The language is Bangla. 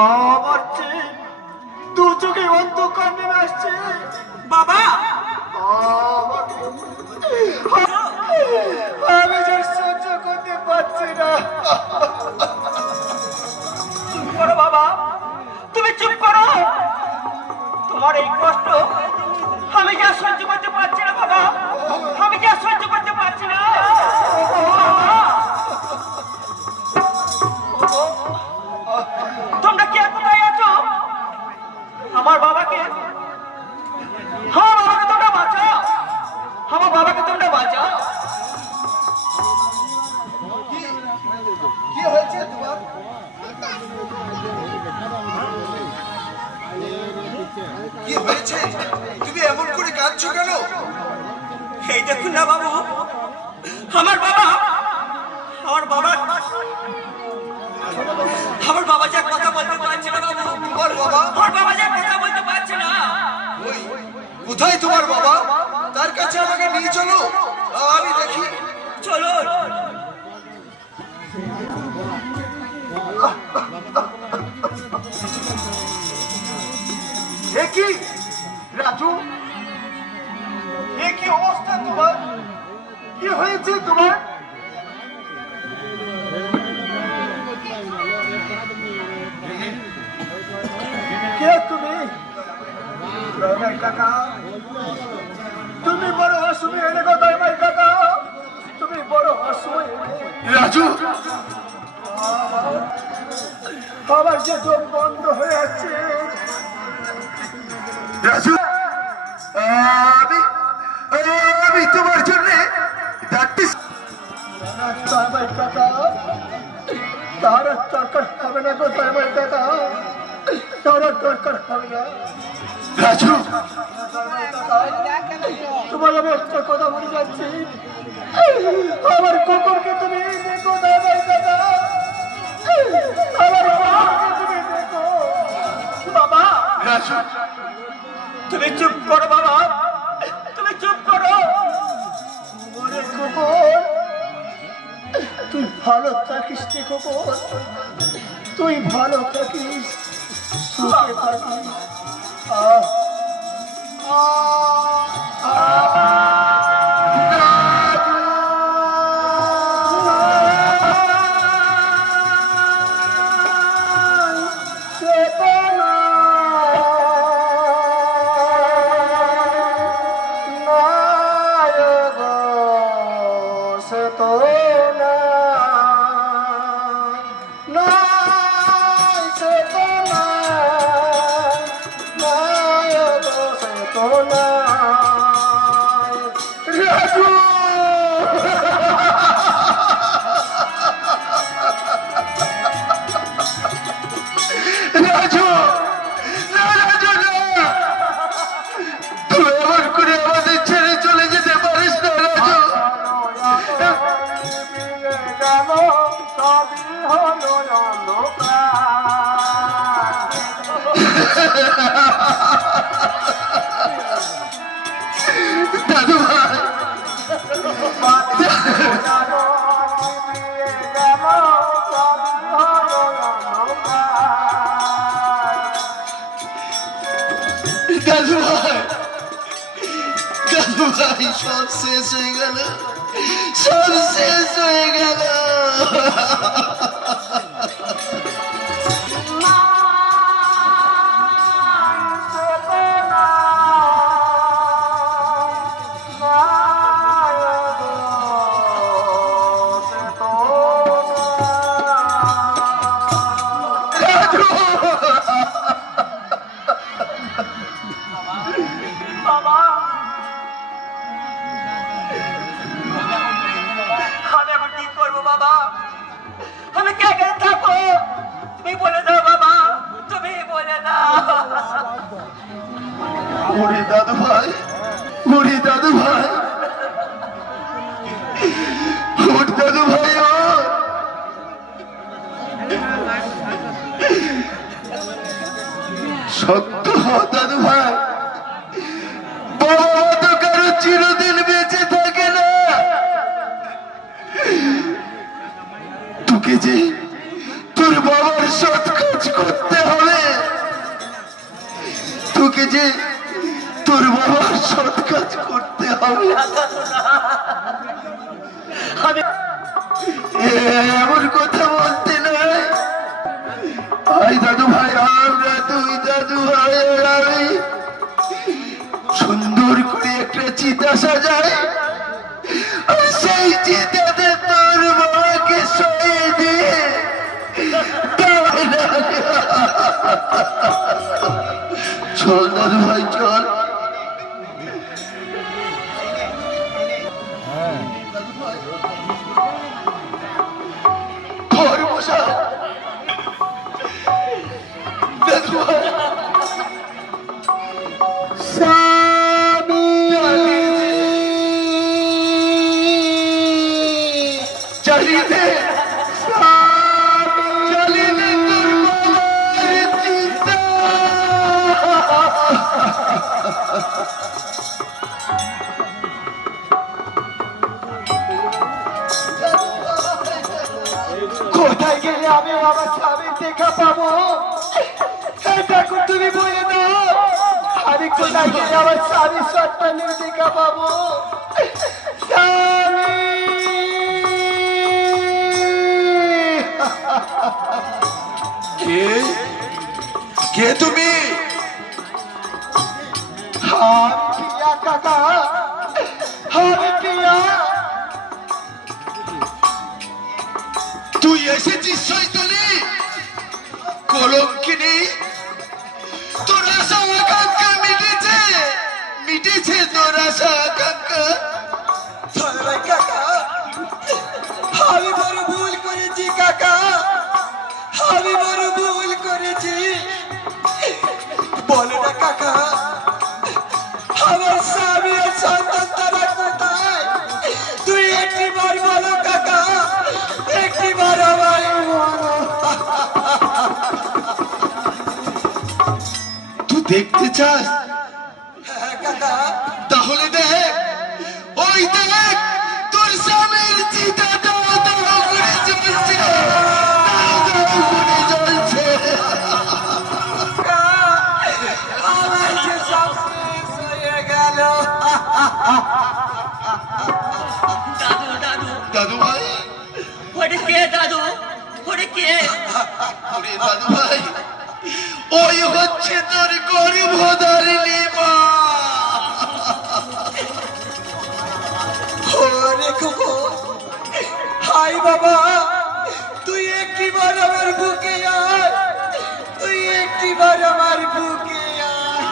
আমার চেয়ে দু চোখে অন্ধকার নেমে আসছে বাবা। আমি যে সহ্য করতে পারছি না। চুপ করো বাবা, তুমি চুপ করো। তোমার এই কষ্ট আমি যা সহ্য করতে পারছি না বাবা, আমি যা সহ্য করতে পারছি না। তোমরা কে কোথায় আছো? আমার বাবাকে, আমার বাবাকে তোমরা বাঁচাও, আমার বাবাকে তোমরা বাঁচাও। কি হয়েছে তোমার? কি হয়েছে? তুমি এমন করে কাঁদছো কেন? এই দেখুন না বাবু, আমার বাবা, আমার বাবা, আমার বাবা যা কথা বলতে পারছে না বাবু। তোমার বাবা? আমার বাবা যা কথা বলতে পারছে না। ওই কোথায় তোমার বাবা? তার কাছে আমাকে নিয়ে চলো, আমি দেখি। চলো। এ কি রাজু, এ কি অবস্থা তোমার? কি হয়েছে তোমার? কে তুমি? দয়াময় কাকা, তুমি বড় অসুবিধা দেখো। দয়াময় কাকা, তুমি বড় অসুবিধা। রাজু, আমার যে চোখ বন্ধ হয়ে আছে। রাজু, আমি তোমার জন্য ডাকতেছি। দয়াময় কাকা, তার দরকার হবে না গো। দয়াময় কাকা, তার দরকার হবে না। রাজু, তোমার আমি একটা কথা বলে যাচ্ছি। আমার কুকুরকে তুমি দেখো। দয়াময় কাকা, আমার বাবাকে তুমি দেখো। বাবা, রাজু, তুমি চুপ করো বাবা, তুমি চুপ করো। ওরে কুকুর, তুই ভালো থাকিস রে কুকুর, তুই ভালো থাকিস, সুখে থাকিস। আহ সব শেষ হয়ে গেল, সব শেষ হয়ে গেল। ওরে দাদু ভাই, ওরে দাদু ভাই, ওর দাদু ভাই, সত্য দাদু ভাই, বাবা তো কারো চিরদিন বেঁচে থাকে না। তোকে যে তোর বাবার সৎ কাজ করতে হবে। তোকে যে তোর বাবার সৎ কাজ করতে হবে। আমি এমন কথা বলতে নয়। ভাই দাদু ভাই, আমরা দুই দাদু ভাই আর আমি সুন্দর করে একটা চিতা সাজাই, আর সেই চিতাতে তোর বাবাকে সরিয়ে দিয়ে চল দাদু ভাই চল। ঘর বসা দাদু ভাই। স্বামী চালিয়ে দে, চালিয়ে দে তোর বাবার চিতা। কোথায় গেলে আমি আমার স্বামীর দেখা পাবো? এটা তুমি বলে দাও। আমি কোথায় গেলে আমার স্বামীর সন্তানের দেখা পাবো? স্বামী কে কে তুমি? আমি প্রিয়া কাকা, আমি প্রিয়া। তুই এসেছিস শয়তানি, কলঙ্কিনী। তোর আশা আকাঙ্ক্ষা মিটেছে, মিটেছে তোর আশা আকাঙ্ক্ষা। কাকা, আমি বড় ভুল করেছি কাকা, আমি বড় ভুল করেছি। বলো না কাকা, আমার স্বামী আর সন্তান তারা কোথায়? তুই একটি বার বলো কাকা, একটি বার আমায় বলো। তুই দেখতে চাস? হ্যাঁ কাকা, তাহলে দেখ, ওই দেখ তোর স্বামীর চিতা দাও দাও করে জ্বলছে, দাও দাও করে জ্বলছে। আমার যে সব শেষ হয়ে গেল। দাদু দাদু দাদু ভাই, ওরে কে দাদু? ওরে কে? ওরে দাদু ভাই, ওই হচ্ছে তোর গর্ভধারিণী মা। ওরে খোকো, হাই বাবা, তুই একটি বার আমার বুকে আয়, তুই একটি বার আমার বুকে আয়।